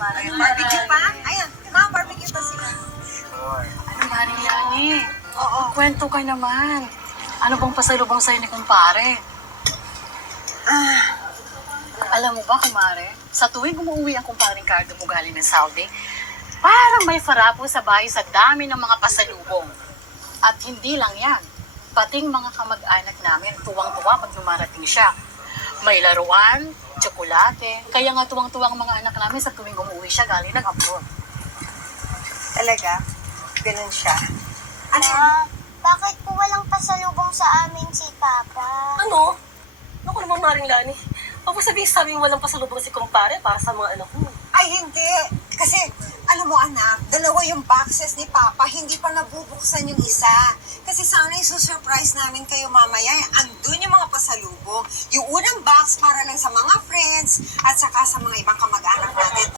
Barbecue pa? Ayan, mga barbecue pa sila. Sure. Ano, Maring Yani? Oo. Kwento ka naman. Ano bang pasalubong sa'yo ni kumpare? Alam mo ba, kumare, sa tuwing umuwi ang kumparing Cardo mo galing ng Saudi, parang may farapo sa bahay sa dami ng mga pasalubong. At hindi lang yan, pating mga kamag-anak namin tuwang-tuwa pag dumarating siya. May laruan, tsokolate, kaya nga tuwang-tuwa ang mga anak namin sa tuwing umuwi siya galing ng abroad. Talaga? Ganun siya? Ano? Bakit po walang pasalubong sa amin si Papa? Ano? Naku naman, Maring Lani. Huwag mo sabihin walang pasalubong si kumpare para sa mga anak mo. Ay, hindi. Kasi, alam mo anak, dalawa yung boxes ni Papa, hindi pa nabubuksan yung isa. Kasi sana isusurprise namin kayo mamaya. Andun yung mga pasalubong. Yung unang box para lang sa mga friends at saka sa mga ibang kamag-anak